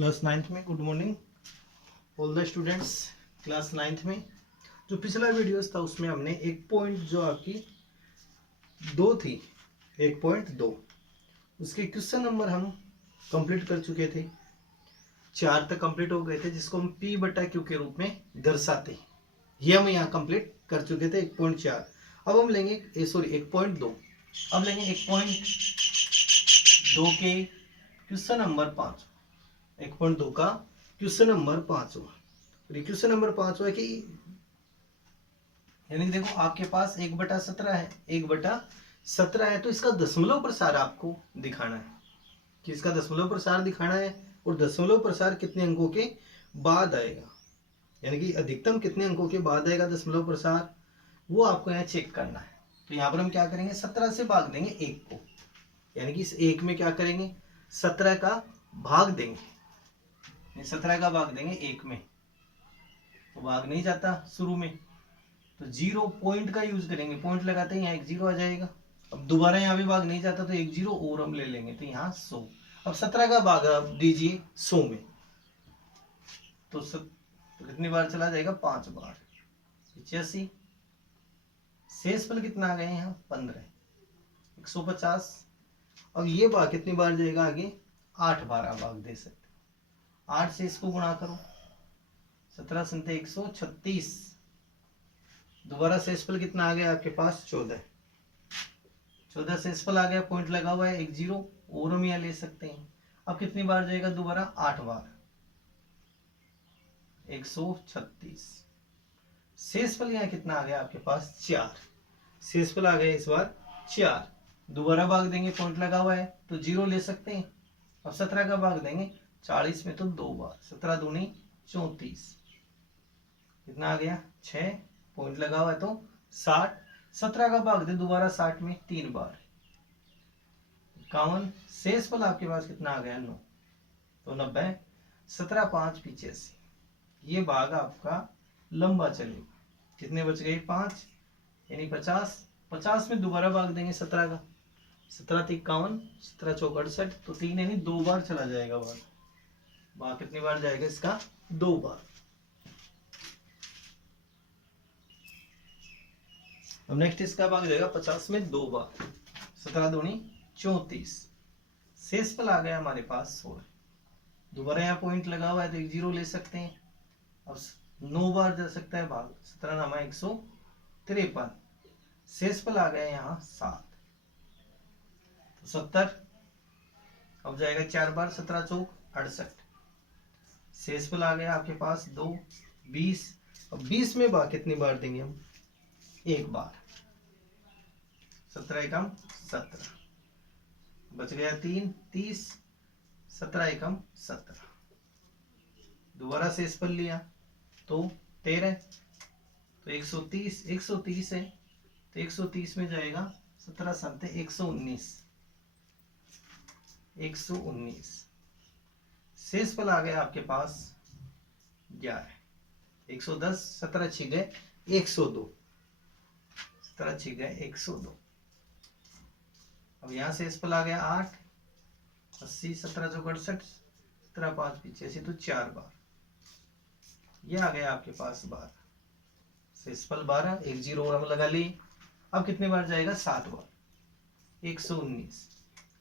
Class ninth में good morning all the students. Class ninth में जो पिछला वीडियोस था उसमें हमने एक पॉइंट जो आपकी 2 थी 1.2 उसके क्वेश्चन नंबर हम कंप्लीट कर चुके थे। 4 तक कंप्लीट हो गए थे जिसको हम P बटा Q के रूप में दर्शाते हैं। ये हम यहाँ कंप्लीट कर चुके थे 1.4। अब हम लेंगे 1.2। अब लेंगे 1.2 के क्वेश्चन नंबर 5। 1.2 का क्वेश्चन नंबर 5 क्वेश्चन नंबर 5 है कि यानी देखो आपके पास 1/17 है। 1/17 है तो इसका दशमलव प्रसार आपको दिखाना है कि इसका दशमलव प्रसार दिखाना है और दशमलव प्रसार कितने अंकों के बाद आएगा, यानी कि अधिकतम कितने अंकों के बाद आएगा दशमलव प्रसार, वो आपको यहाँ चेक करना है। तो यहाँ पर हम क्या करेंगे, 17 से भाग देंगे 1 को, यानी कि इस 1 में क्या करेंगे 17 का भाग देंगे। 17 का भाग देंगे 1 में तो भाग नहीं जाता शुरू में, तो 0 पॉइंट का यूज करेंगे। पॉइंट लगाते हैं यहाँ 1 0 आ जाएगा। अब दोबारा यहाँ भी भाग नहीं जाता तो 1 0 और हम ले लेंगे तो यहाँ 100। अब 17 का भाग दीजिए 100 में तो कितनी बार चला जाएगा, 5 बार, 85। शेषफल कितना आ गया यहाँ 15, 150। अब ये भाग कितनी बार जाएगा आगे, 8 बार आप भाग दे सकते। 8 से इसको गुणा करो, 17 संते 136। दोबारा शेषफल कितना आ गया आपके पास 14 शेषफल आ गया। पॉइंट लगा हुआ है 1 0 और हम यहाँ ले सकते हैं। अब कितनी बार जाएगा दोबारा, 8 बार, 136। शेषफल यहाँ कितना आ गया आपके पास 4। शेषफल आ गया इस बार 4। दोबारा भाग देंगे, पॉइंट लगा हुआ है तो 0 ले सकते हैं। अब 17 का भाग देंगे 40 में तो 2 बार, 17 दूनी 34। कितना आ गया 6, पॉइंट लगा हुआ है तो 60। 17 का भाग दे दोबारा 60 में 3 बार, 51। शेषफल आपके पास कितना आ गया 9 तो 90। 17 5 85। ये भाग आपका लंबा चलेगा। कितने बच गए 5 यानी 50। 50 में दोबारा भाग देंगे 17 का, 17 3 51, 17 चौक 68 तो 3 यानी 2 बार चला जाएगा भाग कितनी बार जाएगा इसका 2 बार। अब नेक्स्ट इसका भाग जाएगा 50 में 2 बार, 17 दूनी 34। शेषफल आ गया हमारे पास 16। दोबारा यहाँ पॉइंट लगा हुआ है तो 1 0 ले सकते हैं। अब 9 बार जा सकता है भाग, 17 नामा 153। शेषफल आ गया यहाँ 7 तो 70। अब जाएगा 4 बार, 17 चौक 68। शेषफल आ गया आपके पास 2 20। अब 20 में भाग कितनी बार देंगे हम, 1 बार, 17 एकम 17, बच गया 3 30, 17 एकम 17। दोबारा शेषफल लिया तो 13 तो 130 है तो 130 में जाएगा 17 संते 119। शेषफल आ गया आपके पास 11, 110। 17 छिक गए 102, 17 छिक गए 102। अब यहाँ शेषफल आ गया 8 80, 17 चौक 68, 17 5 85 तो 4 बार। ये आ गया आपके पास 12। शेषफल 12, 1 0 और हम लगा लिए। अब कितने बार जाएगा 7 बार, 119।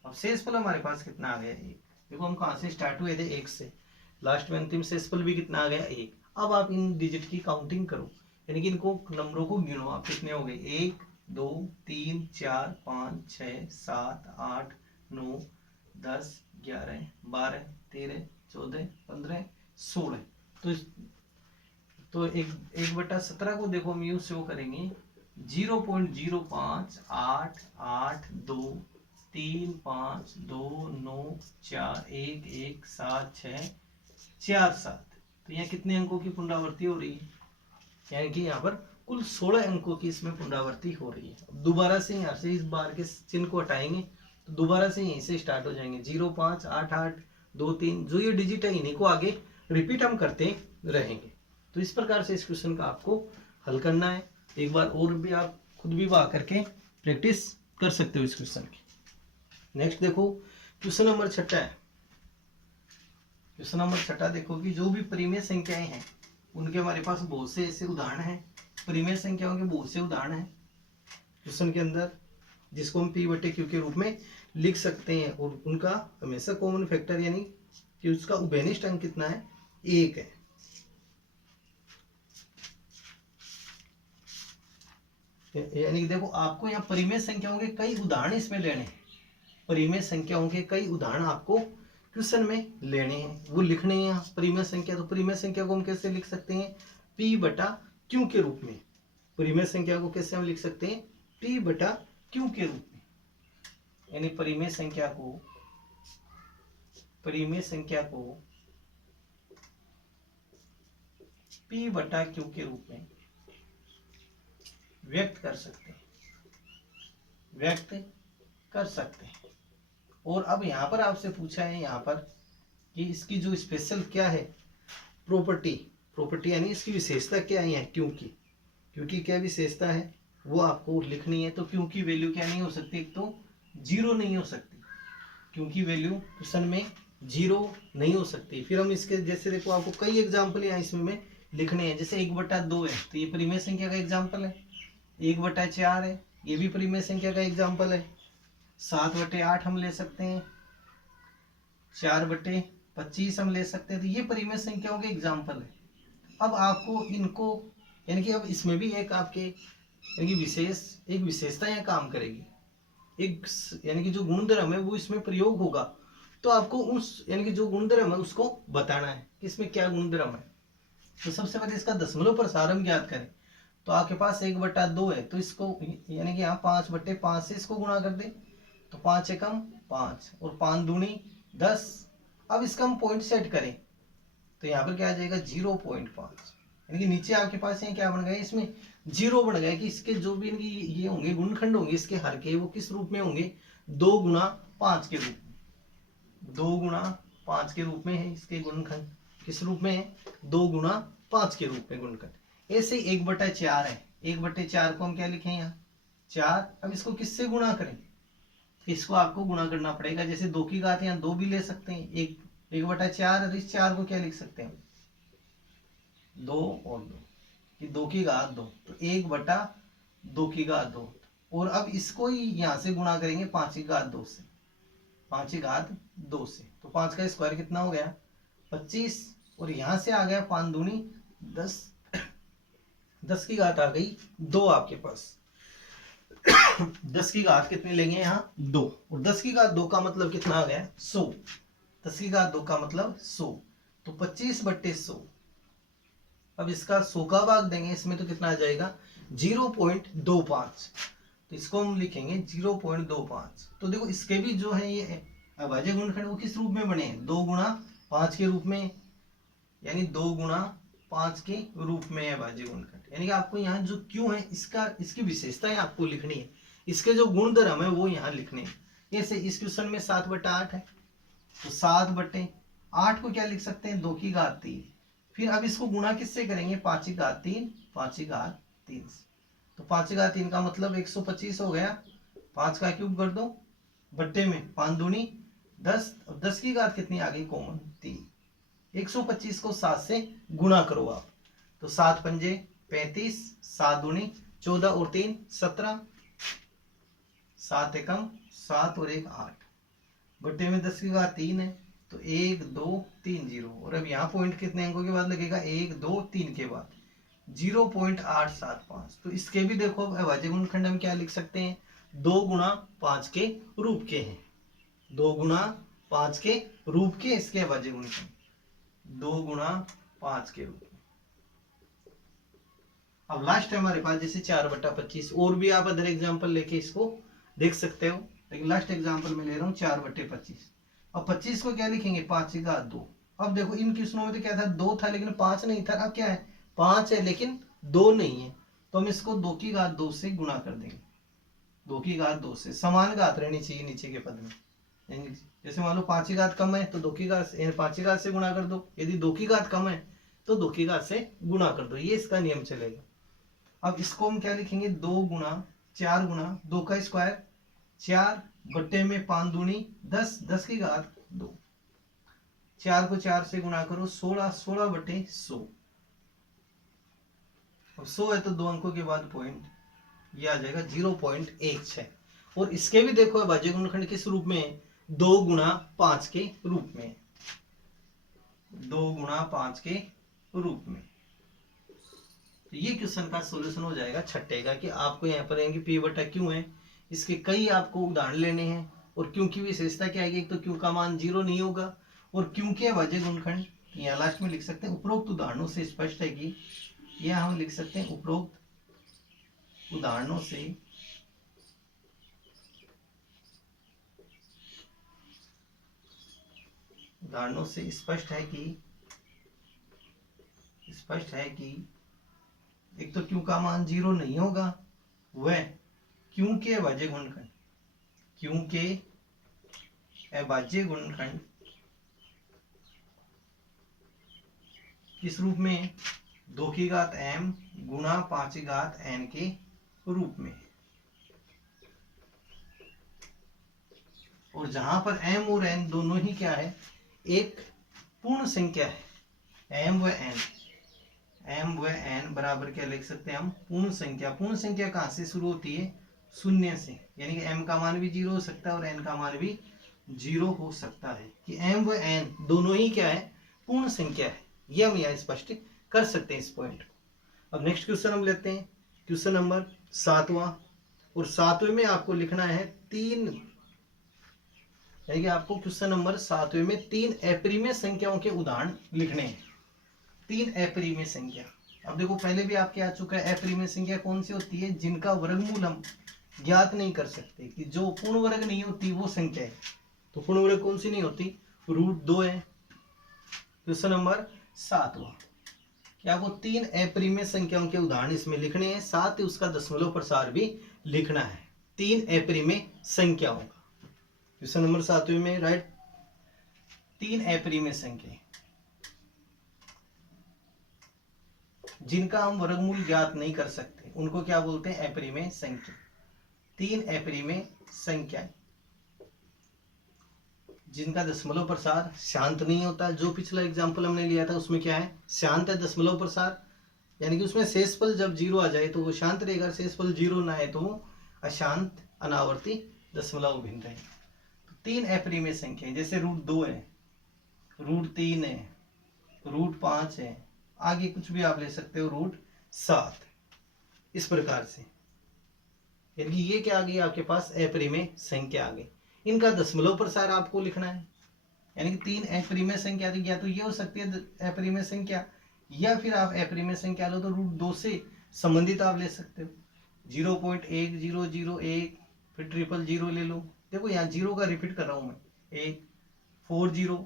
अब शेषफल हमारे पास कितना आ गया 1। देखो हम कहाँ से स्टार्ट हुए थे 1 से, लास्ट में अंतिम शेषफल भी कितना आ गया 1। अब आप इन डिजिट की काउंटिंग करो, यानी कि इनको नंबरों को गिनो आप, कितने हो गए 1 2 3 4 5 6 7 8 9 10 11 12 13 14 15 16। तो 1/17 को देखो हम यूज शो करेंगे 0.05 8 8 2 3 5 2 9 4 1 1 7 6 4 7। तो यहाँ कितने अंकों की पुनरावृत्ति हो रही है, यानी कि यहाँ पर कुल 16 अंकों की इसमें पुनरावृत्ति हो रही है। अब दोबारा से यहाँ से इस बार के चिन्ह को हटाएंगे तो दोबारा से यहीं से स्टार्ट हो जाएंगे 0 5 8 8 2 3। जो ये डिजिट है इन्हीं को आगे रिपीट हम करते रहेंगे। तो इस प्रकार से इस क्वेश्चन का आपको हल करना है। एक बार और भी आप खुद भी भाग करके प्रैक्टिस कर सकते हो इस क्वेश्चन की। नेक्स्ट देखो क्वेश्चन नंबर 6 है। क्वेश्चन नंबर 6 देखो कि जो भी परिमेय संख्याएं हैं उनके हमारे पास बहुत से ऐसे उदाहरण हैं, परिमेय संख्याओं के बहुत से उदाहरण हैं क्वेश्चन के अंदर, जिसको हम p/q के रूप में लिख सकते हैं, और उनका हमेशा कॉमन फैक्टर यानी कि उसका उभयनिष्ठ अंक कितना है, 1 है। यानी कि देखो आपको यहाँ परिमेय संख्याओं के कई उदाहरण इसमें लेने हैं, परिमेय संख्याओं के कई उदाहरण आपको क्वेश्चन में लेने हैं, वो लिखने हैं यहाँ परिमेय संख्या। तो परिमेय संख्या को हम कैसे लिख सकते हैं, p/q के रूप में। परिमेय संख्या को कैसे हम लिख सकते हैं, p/q के रूप में। यानी परिमेय संख्या को p/q के रूप में व्यक्त कर सकते हैं। और अब यहाँ पर आपसे पूछा है यहाँ पर कि इसकी जो स्पेशल क्या है प्रॉपर्टी यानी इसकी विशेषता क्या है, क्योंकि क्या विशेषता है वो आपको लिखनी है। तो क्यों की वैल्यू क्या नहीं हो सकती, एक तो 0 नहीं हो सकती, क्योंकि वैल्यू क्वेश्चन में 0 नहीं हो सकती। फिर हम इसके जैसे देखो आपको कई एग्जाम्पल यहाँ इसमें लिखने हैं, जैसे 1/2 है तो ये परिमेय संख्या का एग्जाम्पल है, 1/4 है ये भी परिमेय संख्या का एग्जाम्पल है, 7/8 हम ले सकते हैं, 4/25 हम ले सकते हैं। तो ये परिमेय संख्याओं के एग्जाम्पल है। अब आपको इनको यानी कि अब इसमें भी एक आपके यानी कि एक विशेषता यहाँ काम करेगी, एक यानी कि जो गुणधर्म है वो इसमें प्रयोग होगा। तो आपको उस यानी कि जो गुणधर्म है उसको बताना है कि इसमें क्या गुणधर्म है। तो सबसे पहले इसका दशमलव प्रसार हम ज्ञात करें। तो आपके पास 1/2 है तो इसको यानी कि यहाँ 5/5 से इसको गुणा कर दे, तो 5 एकम 5 और 5 दूनी 10। अब इसका हम पॉइंट सेट करें तो यहाँ पर क्या आ जाएगा 0.5, यानी कि नीचे आपके पास यहाँ क्या बन गया, इसमें 0 बन गया कि इसके जो भी इनकी ये होंगे गुणनखंड होंगे इसके हर के, वो किस रूप में होंगे, 2x5 के रूप में, 2x5 के रूप में है इसके गुणनखंड, किस रूप में है, 2x5 के रूप में गुणनखंड। ऐसे 1/4 है, 1/4 को हम क्या लिखें यहाँ 4। अब इसको किससे गुणा करें, इसको आपको गुणा करना पड़ेगा, जैसे 2 की घात यहाँ 2 भी ले सकते हैं, 1/4 इस 4 को क्या लिख सकते हैं 2 और 2 कि 2 की घात 2, तो 1/2 की घात 2। और अब इसको ही यहाँ से गुणा करेंगे 5 की घात 2 से, 5 की घात 2 से, तो 5 का स्क्वायर कितना हो गया 25, और यहाँ से आ गया 5 दूनी 10, 10 की घात आ गई 2 आपके पास। 10 की घात कितनी लेंगे यहाँ 2, और 10 की घात 2 का मतलब कितना आ गया 100, 10 की घात 2 का मतलब 100, तो 25/100। अब इसका 100 का भाग देंगे इसमें तो कितना आ जाएगा 0.25, तो इसको हम लिखेंगे 0.25। तो देखो इसके भी जो है ये अभाज्य गुणनखंड वो किस रूप में बने हैं, 2x5 के रूप में, यानी 2x5 के रूप में है अभाज्य गुणनखंड। यानी कि आपको यहाँ जो क्यों है इसकी विशेषताएं आपको लिखनी है, इसके जो गुणधर्म है वो यहाँ लिखने हैं। जैसे इस क्वेश्चन में 7/8 है तो 7/8 को क्या लिख सकते हैं 2 की घात 3। फिर अब इसको गुणा किससे करेंगे 5 की घात 3, 5 की घात 3 से, तो 5 की घात 3 का मतलब 125 हो गया, 5 का क्यूब कर दो बट्टे में 5 दूनी 10, अब 10 की घात कितनी आ गई कॉमन 3, 125 को 7 से गुणा करो आप, तो 7 पंजे 35, 7 दूनी 14 और 3 17, 7 एकम 7 और 1 8, बट्टे में 10 की घात 3 है तो 1 2 3 0। और अब यहाँ पॉइंट कितने अंकों के बाद लगेगा 1 2 3 के बाद 0.875। तो इसके भी देखो अभाज्य गुणनखंड हम क्या लिख सकते हैं 2x5 के रूप के हैं, 2x5 के रूप के इसके अभाज्य गुणनखंड 2x5 के रूप में। अब लास्ट है हमारे पास जैसे 4/25, और भी आप अदर एग्जाम्पल लेके इसको देख सकते हो, लेकिन लास्ट एग्जाम्पल में ले रहा हूँ 4/25। अब 25 को क्या लिखेंगे 5 की घात 2। अब देखो इन क्वेश्चनों में तो क्या था 2 था लेकिन 5 नहीं था, अब क्या है 5 है लेकिन 2 नहीं है, तो हम इसको 2 की घात 2 से गुणा कर देंगे, 2 की घात 2 से, समान घात रहनी चाहिए नीचे के पद में। जैसे मान लो 5 की घात कम है तो 2 की घात 5 की घात से गुणा कर दो, यदि 2 की घात कम है तो 2 की घात से गुणा कर दो, ये इसका नियम चलेगा। अब इसको हम क्या लिखेंगे 4 गुणा 2 का स्क्वायर 4 बट्टे में 5 दूनी 10, 10 की घात 2, 4 को 4 से गुणा करो, 16, 16/100। अब 100 है तो 2 अंकों के बाद पॉइंट, ये आ जाएगा 0.16। और इसके भी देखो अभाज्य गुणनखंड किस रूप में है, 2 गुणा 5 के रूप में, 2 गुणा 5 के रूप में। तो ये क्वेश्चन का सॉल्यूशन हो जाएगा छठे का, कि आपको यहाँ पर आएंगे P बटा Q है, इसके कई आपको उदाहरण लेने हैं। और Q की विशेषता क्या आएगी, एक तो Q का मान 0 नहीं होगा, और Q के अभाज्य गुणनखंड यहाँ लास्ट में लिख सकते हैं। उपरोक्त उदाहरणों से स्पष्ट है कि यह हम लिख सकते हैं, उपरोक्त उदाहरणों से स्पष्ट है कि एक तो Q का मान 0 नहीं होगा, वह Q के अभाज्य गुणनखंड किस रूप में, 2 की घात m गुणा 5 की घात n के रूप में। और जहां पर m और n दोनों ही क्या है, एक पूर्ण संख्या है। m व n बराबर क्या लिख सकते हैं हम, पूर्ण संख्या। पूर्ण संख्या कहां से शुरू होती है, 0 से, यानी कि m का मान भी 0 हो सकता है और n का मान भी 0 हो सकता है, कि m व n दोनों ही क्या है, पूर्ण संख्या है। ये हम यहाँ स्पष्ट कर सकते हैं इस पॉइंट को। अब नेक्स्ट क्वेश्चन हम लेते हैं, क्वेश्चन नंबर 7वां। और 7वें में आपको लिखना है 3, यानी कि आपको क्वेश्चन नंबर 7वें में 3 अपरिमेय संख्याओं के उदाहरण लिखने हैं। 3 अपरिमेय संख्या। अब देखो पहले भी आपके आ चुका है, अपरिमेय संख्या कौन सी होती है, जिनका वर्गमूल हम ज्ञात नहीं कर सकते, कि जो पूर्ण वर्ग नहीं होती वो संख्या है। तो पूर्ण वर्ग कौन सी नहीं होती, √2 है। क्वेश्चन नंबर 7वां, क्या आपको 3 अपरिमेय संख्याओं के उदाहरण इसमें लिखने हैं, साथ ही उसका दशमलव प्रसार भी लिखना है। 3 अपरिमेय संख्याओं का क्वेश्चन नंबर 7वें में राइट, 3 अपरिमेय संख्या जिनका हम वर्गमूल ज्ञात नहीं कर सकते, उनको क्या बोलते हैं, अपरिमेय संख्या। 3 अपरिमेय संख्या जिनका दशमलव प्रसार शांत नहीं होता। जो पिछला एग्जाम्पल हमने लिया था उसमें क्या है, शांत है दशमलव प्रसार, यानी कि उसमें शेषफल जब 0 आ जाए तो वो शांत रहेगा, शेषफल 0 ना आए तो वो अशांत अनावर्ती दशमलव भिन्न रहेगा। 3 अपरिमेय संख्या जैसे √2 है, √3 है, √5 है, आगे कुछ भी आप ले सकते हो, √7, इस प्रकार से। यानी कि ये क्या आ गई आपके पास, अपरिमेय संख्या आ गई। इनका दशमलव प्रसार आपको लिखना है, यानी कि 3 अपरिमेय संख्या या तो ये हो सकती है अपरिमेय संख्या, या फिर आप अपरिमेय संख्या लो तो √2 से संबंधित आप ले सकते हो। 0.1001, फिर 000 ले लो। देखो यहाँ 0 का रिपीट कर रहा हूं मैं, 1, 40,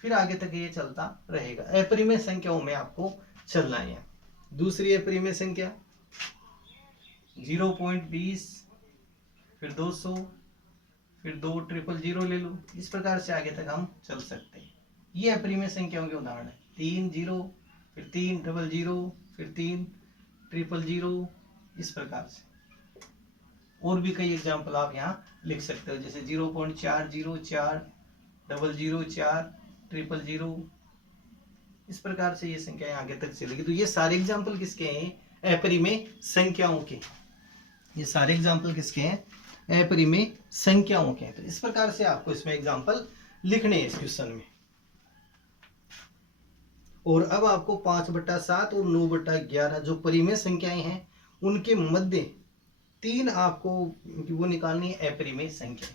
फिर आगे तक ये चलता रहेगा। अपरिमेय संख्याओं में आपको चलना है। दूसरी अपरिमेय संख्या 0.20, फिर 200, फिर 2,000 ले लो। इस प्रकार से आगे तक हम चल सकते हैं। ये अपरिमेय संख्याओं के उदाहरण है। 3 0, फिर 3,000, फिर 3,000, इस प्रकार से। और भी कई एग्जाम्पल आप यहाँ लिख सकते हो, जैसे 0.404, 004, 000, इस प्रकार से ये संख्याएं आगे तक चलेगी। तो ये सारे एग्जाम्पल किसके हैं, अपरिमेय संख्याओं के। ये सारे एग्जाम्पल किसके हैं, अपरिमेय संख्याओं के। तो इस प्रकार से आपको इसमें एग्जाम्पल लिखने हैं इस क्वेश्चन में। और अब आपको 5/7 और 9/11 जो परिमेय संख्याएं हैं उनके मध्य 3 आपको वो निकालनी है अपरिमेय संख्या।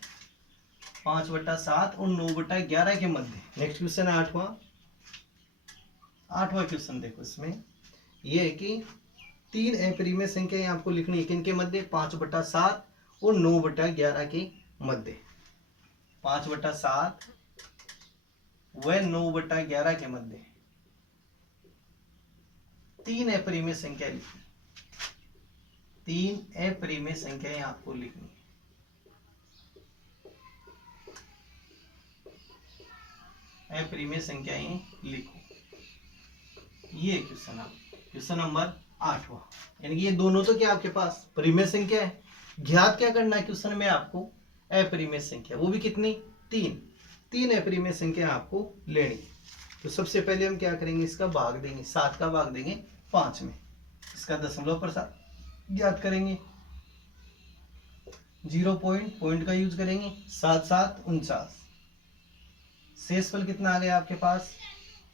5/7 और 9/11 के मध्य। नेक्स्ट क्वेश्चन है 8वां क्वेश्चन। देखो इसमें यह है कि 3 अपरिमेय संख्याएं आपको लिखनी है किनके मध्य, 5/7 और 9/11 के मध्य। 5/7 व 9/11 के मध्य 3 अपरिमेय संख्या लिखनी। 3 अपरिमेय संख्याएं आपको लिखनी है। अपरिमेय संख्याएं लिखो। ये क्वेश्चन आप क्वेश्चन नंबर 8वां, यानी कि ये दोनों तो क्या आपके पास परिमेय संख्या है। ज्ञात क्या करना है क्वेश्चन में आपको, अपरिमेय संख्या, वो भी कितनी, 3। 3 अपरिमेय संख्या आपको लेनी है। तो सबसे पहले हम क्या करेंगे, इसका भाग देंगे, 7 का भाग देंगे 5 में, इसका दशमलव प्रसार ज्ञात करेंगे, 0 पॉइंट का यूज करेंगे, 7 7 49। शेषफल कितना आ गया आपके पास,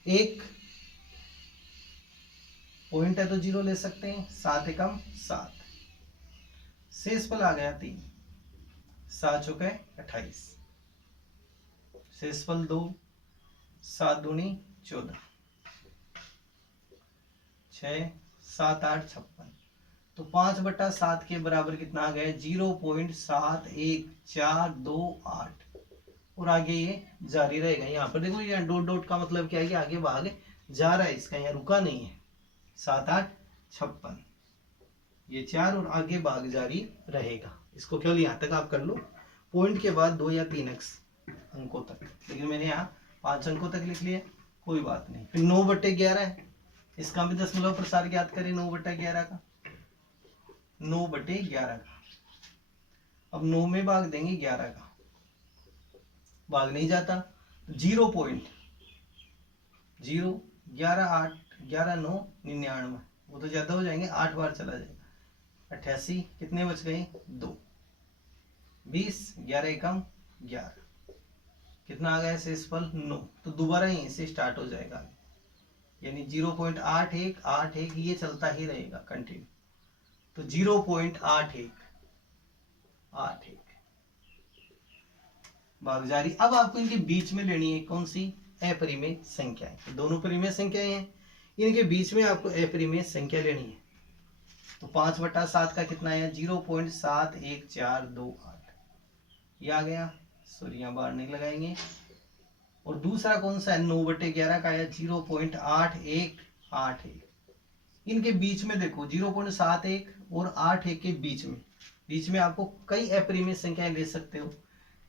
1 पॉइंट है तो 0 ले सकते हैं, 7 एकम 7। शेषफल आ गया 3, 7 चौके 28। शेषफल 2, 7 दूनी 14, 6 7 8 56। तो 5/7 के बराबर कितना आ गया, 0.7142 और आगे ये जारी रहेगा। यहाँ पर देखो ये डॉट डॉट का मतलब क्या है कि आगे भाग जा रहा है, इसका यहाँ रुका नहीं है। 7 8 56 ये 4 और आगे भाग जारी रहेगा। इसको केवल यहाँ तक आप कर लो, पॉइंट के बाद 2 या 3 अंकों तक, लेकिन मैंने यहाँ 5 अंकों तक लिख लिया, कोई बात नहीं। फिर 9/11 है, इसका भी दशमलव प्रसार ज्ञात करें 9/11 का, 9/11 का। अब 9 में भाग देंगे 11 का, भाग नहीं जाता, 0 पॉइंट 0 11 8 11 9 99, वो तो ज्यादा हो जाएंगे, 8 बार चला जाएगा, 88। कितने बच गए, 2 20 11 एकम 11, कितना आ गया शेषफल 9। तो दोबारा यहीं से स्टार्ट हो जाएगा, यानी 0.8181 ये चलता ही रहेगा कंटिन्यू। तो 0.8181 भाग जारी। अब आपको इनके बीच में लेनी है कौन सी, अपरिमेय संख्याएं। तो दोनों परिमेय संख्याएं हैं, इनके बीच में आपको अपरिमेय संख्या लेनी है। तो 5/7 का कितना है, 0.71428 ये आ गया, सॉरी यहाँ बाहर नहीं लगाएंगे। और दूसरा कौन सा है, 9/11 का है 0.8181। इनके बीच में देखो 0.71 और 81 के बीच में आपको कई अपरिमेय संख्याएं ले सकते हो,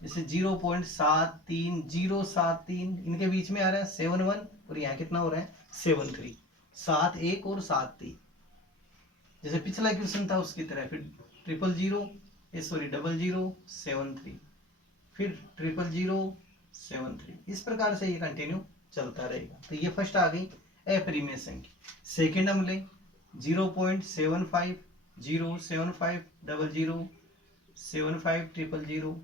जैसे 0.73073 इनके बीच में आ रहा है 71, और यहाँ कितना हो रहा है 73, 71 और 73, जैसे पिछला क्वेश्चन था उसकी तरह। फिर 0073, फिर 0073, इस प्रकार से ये कंटिन्यू चलता रहेगा। तो ये फर्स्ट आ गई अपरिमेय संख्या। सेकेंड हम ले 0.75 075 00 75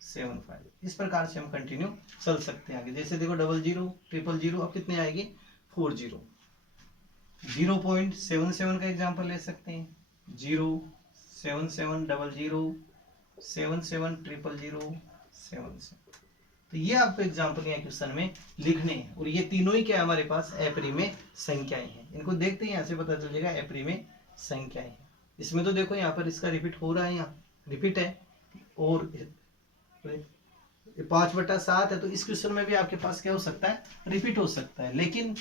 0075, इस प्रकार से हम कंटिन्यू चल सकते हैं आगे। जैसे देखो 00 000, अब कितने आएंगे 40। 0.77 का एग्जांपल ले सकते हैं, 077 00 77 0077। तो ये आपको एग्जांपल यहाँ क्वेश्चन में लिखने हैं, और ये तीनों ही क्या हमारे पास अपरिमेय संख्याएं हैं। इनको देखते हैं, यहाँ से पता चल जाएगा अपरिमेय संख्याएं हैं। इसमें तो देखो यहाँ पर इसका रिपीट हो रहा है, यहाँ रिपीट है, और 5/7 है, तो इस क्वेश्चन में भी आपके पास क्या हो सकता है, रिपीट हो सकता है, लेकिन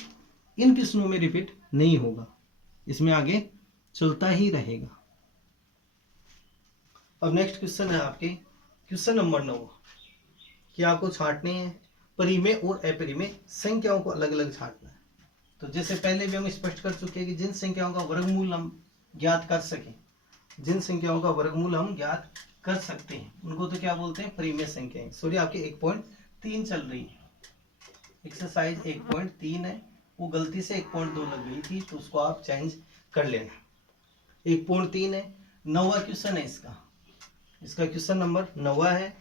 इन क्वेश्चनों में रिपीट नहीं होगा, इसमें आगे चलता ही रहेगा। अब नेक्स्ट क्वेश्चन है आपके क्वेश्चन नंबर 9, कि आपको छांटने हैं परिमेय और अपरिमेय संख्याओं को अलग अलग छांटना है। तो जैसे पहले भी हम स्पष्ट कर चुके हैं कि जिन संख्याओं का वर्गमूल हम ज्ञात कर सकें, जिन संख्याओं का वर्गमूल हम ज्ञात कर सकते हैं, उनको तो क्या बोलते हैं, परिमेय संख्याएं। सॉरी आपकी 1.3 चल रही है, एक्सरसाइज 1.3 है, वो गलती से 1.2 लग गई थी, तो उसको आप चेंज कर लेना। 1.3 है, 9वां क्वेश्चन है इसका क्वेश्चन नंबर 9वां है।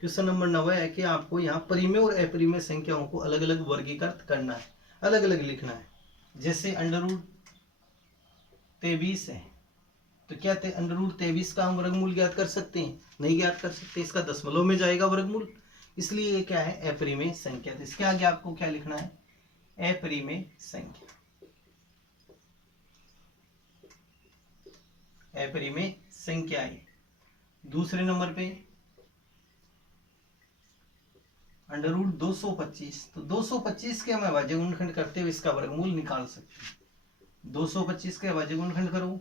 क्वेश्चन नंबर 9वां है कि आपको यहाँ परिमेय और अपरिमेय संख्याओं को अलग अलग वर्गीकृत करना है, अलग अलग लिखना है। जैसे √23 है, तो क्या √23 का हम वर्गमूल ज्ञात कर सकते हैं, नहीं ज्ञात कर सकते, इसका दशमलव में जाएगा वर्गमूल, इसलिए ये क्या है, अपरिमेय संख्या। तो इसके आगे आपको क्या लिखना है, अपरिमेय संख्या, अपरिमेय संख्याएं। दूसरे नंबर पे √225, तो 225 के हम अभाज्य गुणनखंड करते हुए इसका वर्गमूल निकाल सकते हैं। 225 के अभाज्य गुणनखंड करो,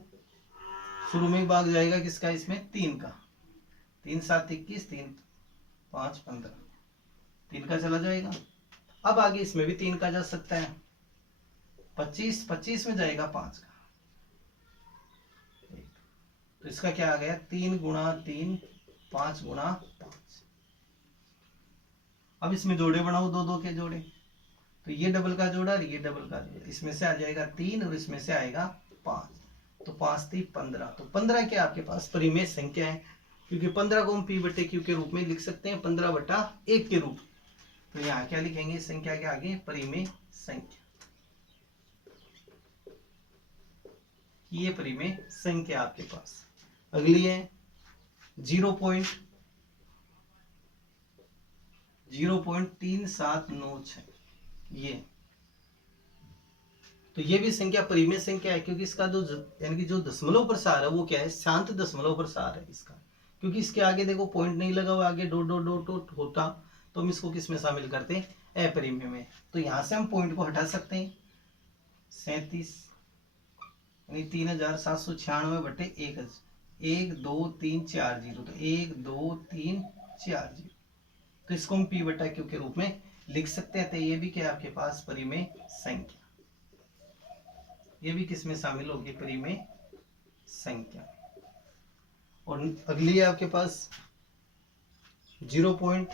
शुरू में भाग जाएगा किसका, इसमें 3 का, 3 7 21, 3 5 15, 3 का चला जाएगा। अब आगे इसमें भी 3 का जा सकता है, 25 में जाएगा 5 का, तो इसका क्या आ गया, 3 × 3 5 × 5, अब इसमें जोड़े बनाओ, दो दो के जोड़े, तो ये डबल का जोड़ा और ये डबल का जोड़ा, इसमें से आ जाएगा 3 और इसमें से आएगा 5, तो 5 3 15, तो 15 क्या आपके पास परिमेय संख्या है, क्योंकि 15 को हम पी बटे क्यू के रूप में लिख सकते हैं 15/1 के रूप। तो यहाँ क्या लिखेंगे संख्या के आगे परिमेय संख्या, ये परिमेय संख्या आपके पास। अगली है 0.3796, ये तो ये भी संख्या परिमेय संख्या है, क्योंकि इसका जो यानी कि जो दशमलव प्रसार है वो क्या है, शांत दशमलव प्रसार है इसका, क्योंकि इसके आगे देखो पॉइंट नहीं लगा हुआ, आगे डॉट डॉट डॉट डॉट होता तो हम इसको किस में शामिल करते हैं, अपरिमेय में। तो यहां से हम पॉइंट को हटा सकते हैं, 37 यानी 3796/1, 1 2 3 4 0, तो 1 2 3 4 0, तो इसको हम पी बटा क्यू के रूप में लिख सकते हैं। तो ये भी क्या है आपके पास परिमेय संख्या, ये भी किसमें शामिल होगी, परिमेय संख्या। और अगली है आपके पास 0.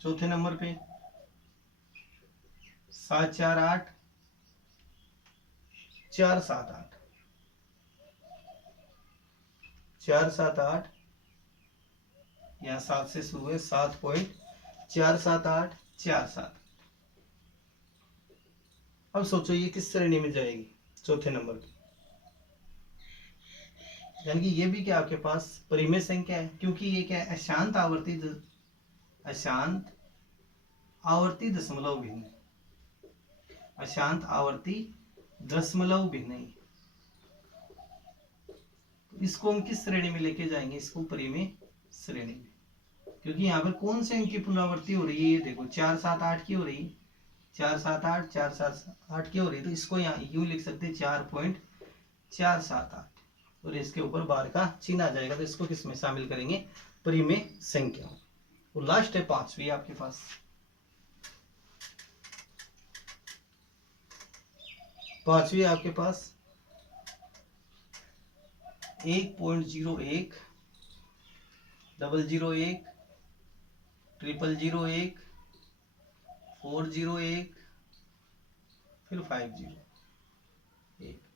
चौथे नंबर पे 748 478, 478, यहाँ 7 से शुरू है, 7.47847। अब सोचो ये किस श्रेणी में जाएगी, चौथे नंबर पे, यानी कि ये भी क्या आपके पास परिमेय संख्या है, क्योंकि ये क्या है, अशांत आवर्ती दशमलव भिन्न, अशांत आवर्ती दशमलव भिन्न। इसको हम किस श्रेणी में लेके जाएंगे, इसको परिमेय श्रेणी में, क्योंकि यहाँ पर कौन से अंक की पुनरावृत्ति हो रही है, ये देखो 4 7 8 की हो रही है, 4 7 8 4 7 8 की हो रही है, तो इसको यहाँ यूं लिख सकते हैं 4.478, और इसके ऊपर बार का चिन्ह आ जाएगा, तो इसको किस में शामिल करेंगे, परिमेय संख्या। और लास्ट है 5वीं आपके पास, 5वीं आपके पास 1.01 001 0001 401 फिर 501,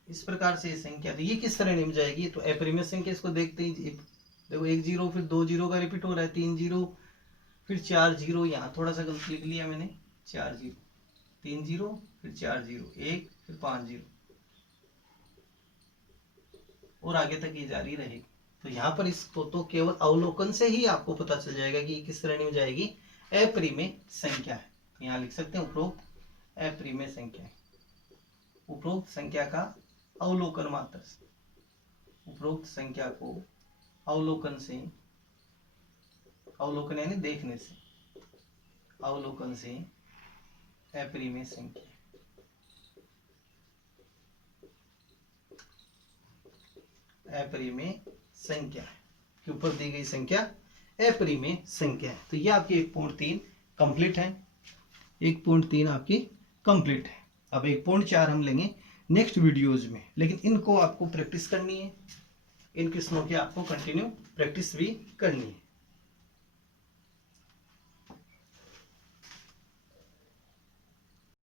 इस प्रकार से ये संख्या, तो ये किस श्रेणी में जाएगी, तो अपरिमेय संख्या। इसको देखते ही देखो 1 0 फिर 2 0 का रिपीट हो रहा है, 3 0 फिर 4 0, यहाँ थोड़ा सा गलत लिख लिया मैंने, 4 0 3 0 फिर 4 0 1 फिर 5 0, और आगे तक ये जारी रहेगी। तो यहाँ पर इसको तो केवल अवलोकन से ही आपको पता चल जाएगा कि किस श्रेणी में जाएगी, अपरिमेय संख्या है। तो यहाँ लिख सकते हैं उपरोक्त अपरिमेय संख्या, उपरोक्त संख्या का अवलोकन मात्र से, उपरोक्त संख्या को अवलोकन से, अवलोकन यानी देखने से, अवलोकन से अपरिमेय संख्या, अपरिमेय संख्या के ऊपर दी गई संख्या अपरिमेय संख्या है। तो ये आपकी 1.3 कंप्लीट है, 1.3 आपकी कंप्लीट है। अब 1.4 हम लेंगे नेक्स्ट वीडियोज में, लेकिन इनको आपको प्रैक्टिस करनी है, इन किस्मों की आपको कंटिन्यू प्रैक्टिस भी करनी है।